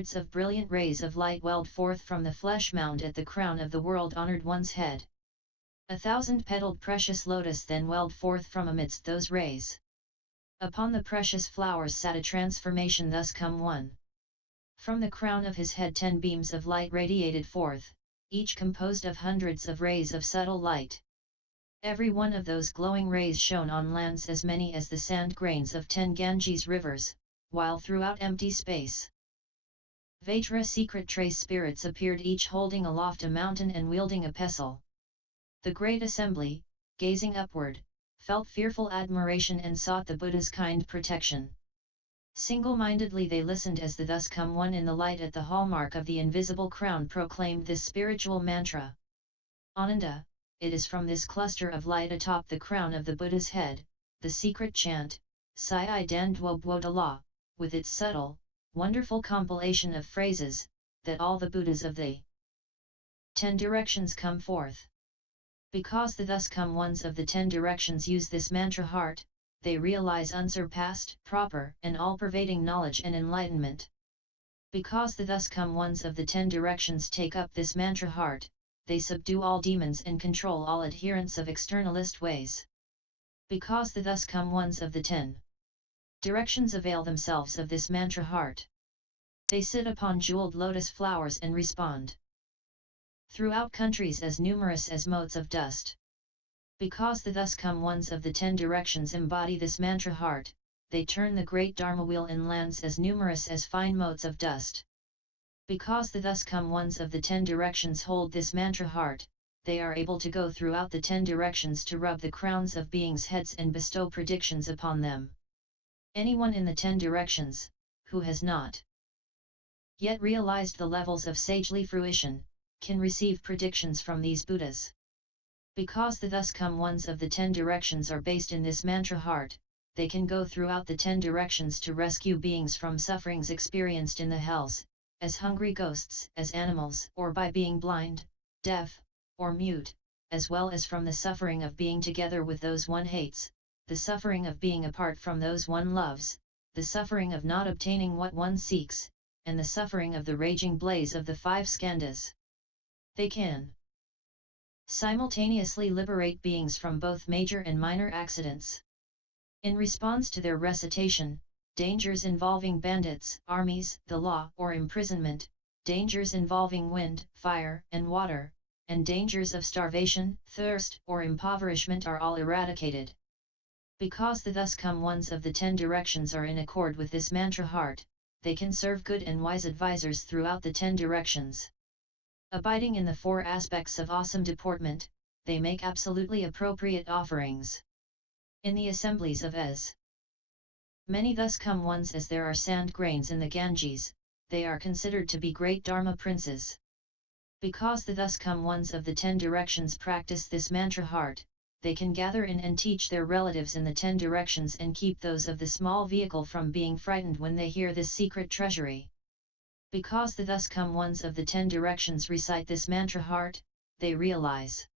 hundreds of brilliant rays of light welled forth from the flesh mound at the crown of the world-honored one's head. 1,000-petaled precious lotus then welled forth from amidst those rays. Upon the precious flowers sat a transformation thus come one. From the crown of his head 10 beams of light radiated forth, each composed of hundreds of rays of subtle light. Every one of those glowing rays shone on lands as many as the sand grains of 10 Ganges rivers, while throughout empty space, Vajra secret trace spirits appeared, each holding aloft a mountain and wielding a pestle. The great assembly, gazing upward, felt fearful admiration and sought the Buddha's kind protection. Single-mindedly they listened as the thus come one in the light at the hallmark of the invisible crown proclaimed this spiritual mantra. Ananda, it is from this cluster of light atop the crown of the Buddha's head, the secret chant, Syi Dan Dwo Bwo, with its subtle, wonderful compilation of phrases, that all the Buddhas of the 10 directions come forth. Because the thus come ones of the 10 directions use this mantra heart, they realize unsurpassed, proper, and all-pervading knowledge and enlightenment. Because the thus come ones of the 10 directions take up this mantra heart, they subdue all demons and control all adherents of externalist ways. Because the thus come ones of the 10 directions avail themselves of this mantra heart, they sit upon jeweled lotus flowers and respond throughout countries as numerous as motes of dust. Because the thus come ones of the 10 directions embody this mantra heart, they turn the great Dharma wheel in lands as numerous as fine motes of dust. Because the thus come ones of the 10 directions hold this mantra heart, they are able to go throughout the 10 directions to rub the crowns of beings' heads and bestow predictions upon them. Anyone in the 10 directions, who has not yet realized the levels of sagely fruition, can receive predictions from these Buddhas. Because the thus come ones of the 10 directions are based in this mantra heart, they can go throughout the 10 directions to rescue beings from sufferings experienced in the hells, as hungry ghosts, as animals, or by being blind, deaf, or mute, as well as from the suffering of being together with those one hates, the suffering of being apart from those one loves, the suffering of not obtaining what one seeks, and the suffering of the raging blaze of the 5 skandhas. They can simultaneously liberate beings from both major and minor accidents. In response to their recitation, dangers involving bandits, armies, the law, or imprisonment, dangers involving wind, fire, and water, and dangers of starvation, thirst, or impoverishment are all eradicated. Because the thus come ones of the 10 directions are in accord with this mantra heart, they can serve good and wise advisors throughout the 10 directions. Abiding in the 4 aspects of awesome deportment, they make absolutely appropriate offerings. In the assemblies of as many thus come ones as there are sand grains in the Ganges, they are considered to be great Dharma princes. Because the thus come ones of the 10 directions practice this mantra heart, they can gather in and teach their relatives in the 10 directions and keep those of the small vehicle from being frightened when they hear this secret treasury. Because the thus come ones of the 10 directions recite this mantra heart, they realize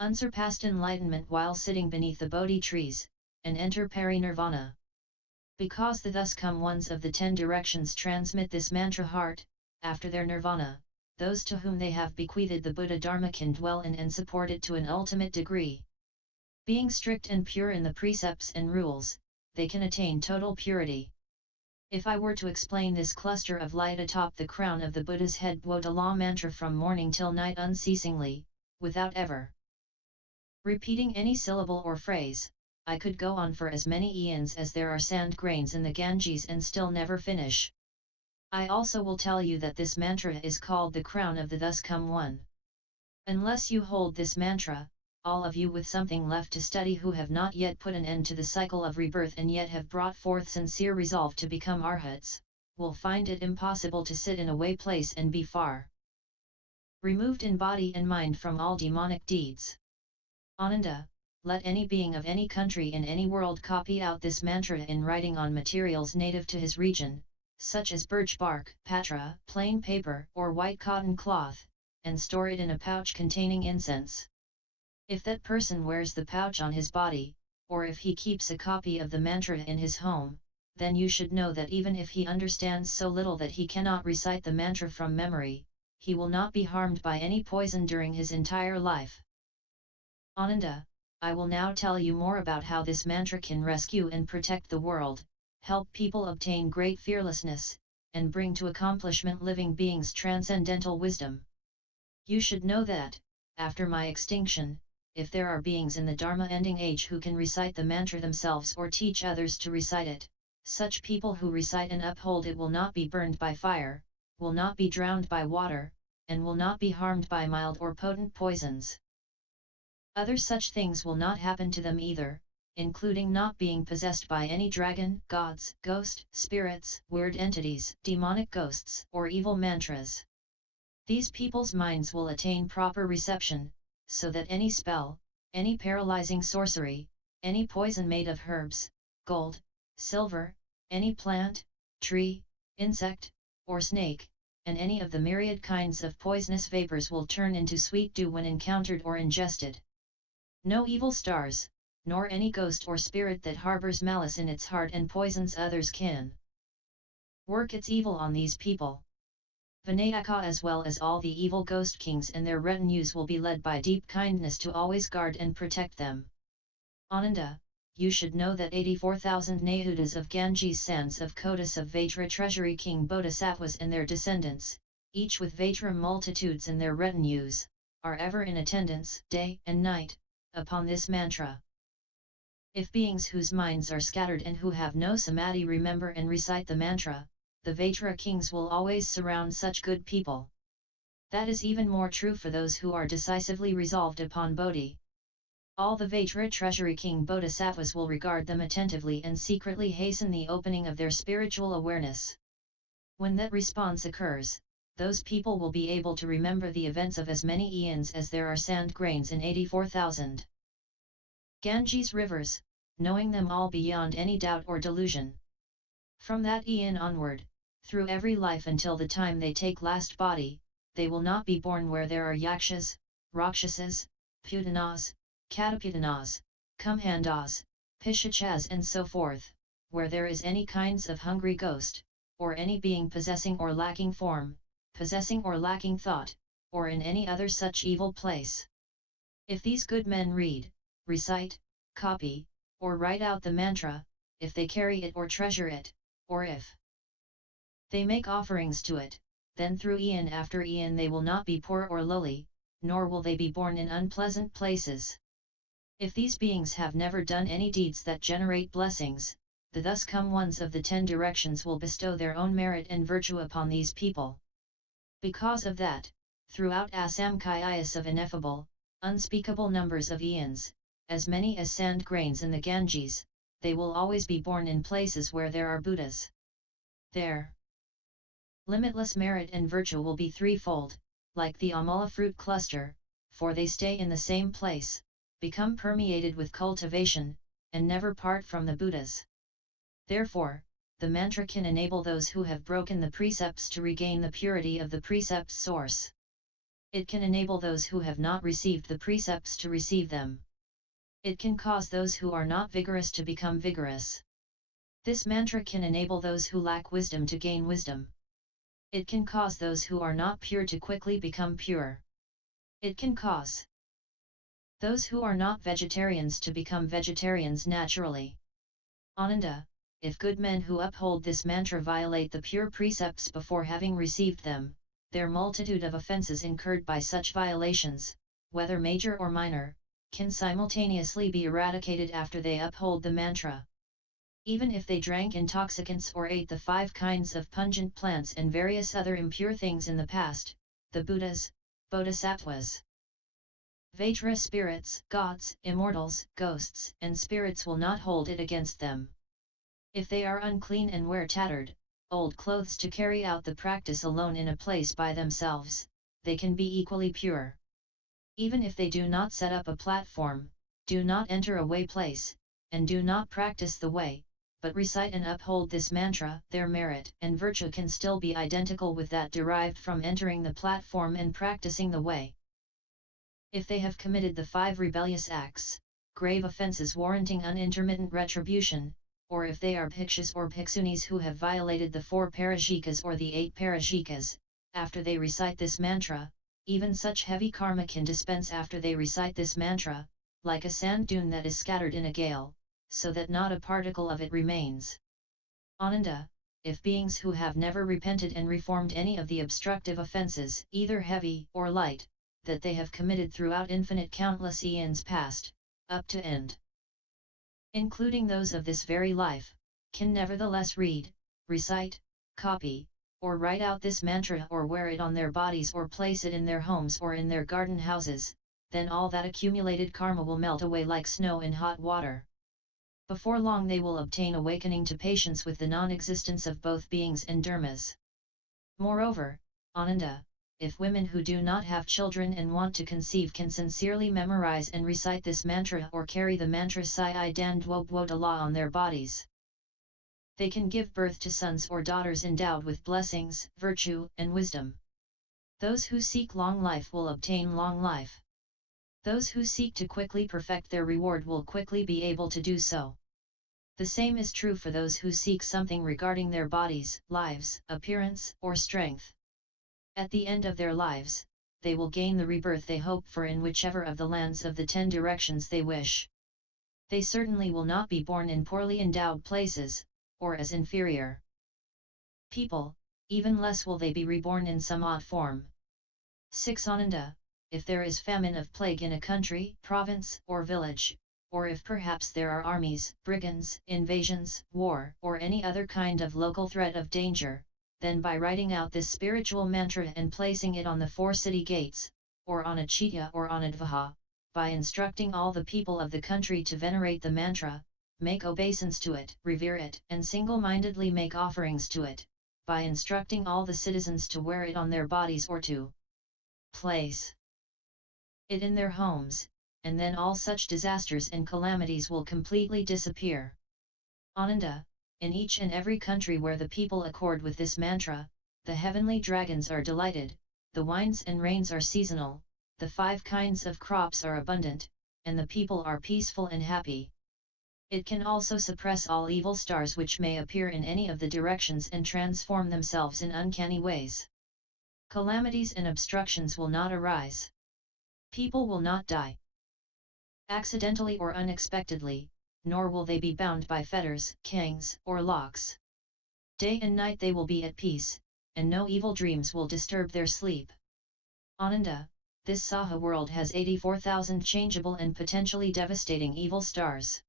unsurpassed enlightenment while sitting beneath the Bodhi trees, and enter parinirvana. Because the thus come ones of the 10 directions transmit this mantra heart, after their nirvana, those to whom they have bequeathed the Buddha Dharma can dwell in and support it to an ultimate degree. Being strict and pure in the precepts and rules, they can attain total purity. If I were to explain this cluster of light atop the crown of the Buddha's head Dwo Dala mantra from morning till night unceasingly, without ever repeating any syllable or phrase, I could go on for as many eons as there are sand grains in the Ganges and still never finish. I also will tell you that this mantra is called the crown of the thus come one. Unless you hold this mantra, all of you with something left to study who have not yet put an end to the cycle of rebirth and yet have brought forth sincere resolve to become arhats, will find it impossible to sit in a way place and be far removed in body and mind from all demonic deeds. Ananda, let any being of any country in any world copy out this mantra in writing on materials native to his region, such as birch bark, patra, plain paper, or white cotton cloth, and store it in a pouch containing incense. If that person wears the pouch on his body, or if he keeps a copy of the mantra in his home, then you should know that even if he understands so little that he cannot recite the mantra from memory, he will not be harmed by any poison during his entire life. Ananda, I will now tell you more about how this mantra can rescue and protect the world, help people obtain great fearlessness, and bring to accomplishment living beings transcendental wisdom. You should know that, after my extinction, if there are beings in the Dharma ending age who can recite the mantra themselves or teach others to recite it, such people who recite and uphold it will not be burned by fire, will not be drowned by water, and will not be harmed by mild or potent poisons. Other such things will not happen to them either, including not being possessed by any dragon, gods, ghost, spirits, weird entities, demonic ghosts, or evil mantras. These people's minds will attain proper reception, so that any spell, any paralyzing sorcery, any poison made of herbs, gold, silver, any plant, tree, insect, or snake, and any of the myriad kinds of poisonous vapors will turn into sweet dew when encountered or ingested. No evil stars, nor any ghost or spirit that harbors malice in its heart and poisons others can work its evil on these people. Vinayaka as well as all the evil ghost kings and their retinues will be led by deep kindness to always guard and protect them. Ananda, you should know that 84,000 Nahudas of Ganges sands of Kodas of Vajra treasury king bodhisattvas and their descendants, each with Vajra multitudes and their retinues, are ever in attendance, day and night, upon this mantra. If beings whose minds are scattered and who have no samadhi remember and recite the mantra, the Vajra kings will always surround such good people. That is even more true for those who are decisively resolved upon Bodhi. All the Vajra treasury king bodhisattvas will regard them attentively and secretly hasten the opening of their spiritual awareness. When that response occurs, those people will be able to remember the events of as many eons as there are sand grains in 84,000 Ganges rivers, knowing them all beyond any doubt or delusion. From that eon onward, through every life until the time they take last body, they will not be born where there are yakshas, rakshasas, putanas, kataputanas, kumhandas, pishachas and so forth, where there is any kinds of hungry ghost, or any being possessing or lacking form, possessing or lacking thought, or in any other such evil place. If these good men read, recite, copy, or write out the mantra, if they carry it or treasure it, or if they make offerings to it, then through eon after eon they will not be poor or lowly, nor will they be born in unpleasant places. If these beings have never done any deeds that generate blessings, the thus come ones of the 10 directions will bestow their own merit and virtue upon these people. Because of that, throughout Asamkhayas of ineffable, unspeakable numbers of eons, as many as sand grains in the Ganges, they will always be born in places where there are Buddhas. Their limitless merit and virtue will be threefold, like the amala fruit cluster, for they stay in the same place, become permeated with cultivation, and never part from the Buddhas. Therefore, the mantra can enable those who have broken the precepts to regain the purity of the precept's source. It can enable those who have not received the precepts to receive them. It can cause those who are not vigorous to become vigorous. This mantra can enable those who lack wisdom to gain wisdom. It can cause those who are not pure to quickly become pure. It can cause those who are not vegetarians to become vegetarians naturally. Ananda, if good men who uphold this mantra violate the pure precepts before having received them, their multitude of offences incurred by such violations, whether major or minor, can simultaneously be eradicated after they uphold the mantra. Even if they drank intoxicants or ate the 5 kinds of pungent plants and various other impure things in the past, the Buddhas, Bodhisattvas, Vajra spirits, gods, immortals, ghosts, and spirits will not hold it against them. If they are unclean and wear tattered, old clothes to carry out the practice alone in a place by themselves, they can be equally pure. Even if they do not set up a platform, do not enter a way place, and do not practice the way, but recite and uphold this mantra, their merit and virtue can still be identical with that derived from entering the platform and practicing the way. If they have committed the 5 rebellious acts, grave offences warranting unintermittent retribution, or if they are bhikshus or bhikshunis who have violated the 4 parajikas or the 8 parajikas, after they recite this mantra, even such heavy karma can dispense after they recite this mantra, like a sand dune that is scattered in a gale, so that not a particle of it remains. Ananda, if beings who have never repented and reformed any of the obstructive offences, either heavy or light, that they have committed throughout infinite countless eons past, up to end, including those of this very life, can nevertheless read, recite, copy, or write out this mantra or wear it on their bodies or place it in their homes or in their garden houses, then all that accumulated karma will melt away like snow in hot water. Before long they will obtain awakening to patience with the non-existence of both beings and dharmas. Moreover, Ananda, if women who do not have children and want to conceive can sincerely memorize and recite this mantra or carry the mantra Syi Dan Dwo Bwo on their bodies, they can give birth to sons or daughters endowed with blessings, virtue, and wisdom. Those who seek long life will obtain long life. Those who seek to quickly perfect their reward will quickly be able to do so. The same is true for those who seek something regarding their bodies, lives, appearance, or strength. At the end of their lives, they will gain the rebirth they hope for in whichever of the lands of the 10 directions they wish. They certainly will not be born in poorly endowed places, or as inferior people, even less will they be reborn in some odd form. 6. Ananda, if there is famine of plague in a country, province, or village, or if perhaps there are armies, brigands, invasions, war, or any other kind of local threat of danger, then by writing out this spiritual mantra and placing it on the 4 city gates, or on a chaitya or on a dvaha, by instructing all the people of the country to venerate the mantra, make obeisance to it, revere it, and single-mindedly make offerings to it, by instructing all the citizens to wear it on their bodies or to place it in their homes, and then all such disasters and calamities will completely disappear. Ananda, in each and every country where the people accord with this mantra, the heavenly dragons are delighted, the winds and rains are seasonal, the 5 kinds of crops are abundant, and the people are peaceful and happy. It can also suppress all evil stars which may appear in any of the directions and transform themselves in uncanny ways. Calamities and obstructions will not arise. People will not die accidentally or unexpectedly, nor will they be bound by fetters, chains, or locks. Day and night they will be at peace, and no evil dreams will disturb their sleep. Ananda, this Saha world has 84,000 changeable and potentially devastating evil stars.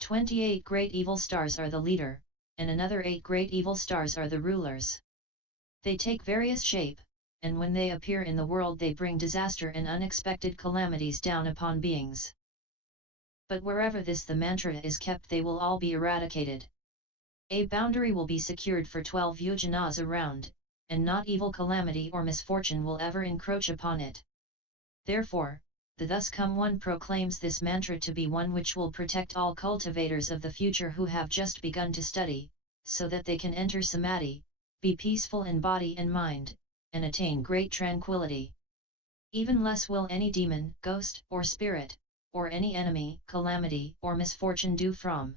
28 great evil stars are the leader, and another 8 great evil stars are the rulers. They take various shape, and when they appear in the world they bring disaster and unexpected calamities down upon beings. But wherever the mantra is kept they will all be eradicated. A boundary will be secured for 12 yojanas around, and not evil calamity or misfortune will ever encroach upon it. Therefore, the Thus Come One proclaims this mantra to be one which will protect all cultivators of the future who have just begun to study, so that they can enter samadhi, be peaceful in body and mind, and attain great tranquility. Even less will any demon, ghost, or spirit, or any enemy, calamity, or misfortune do from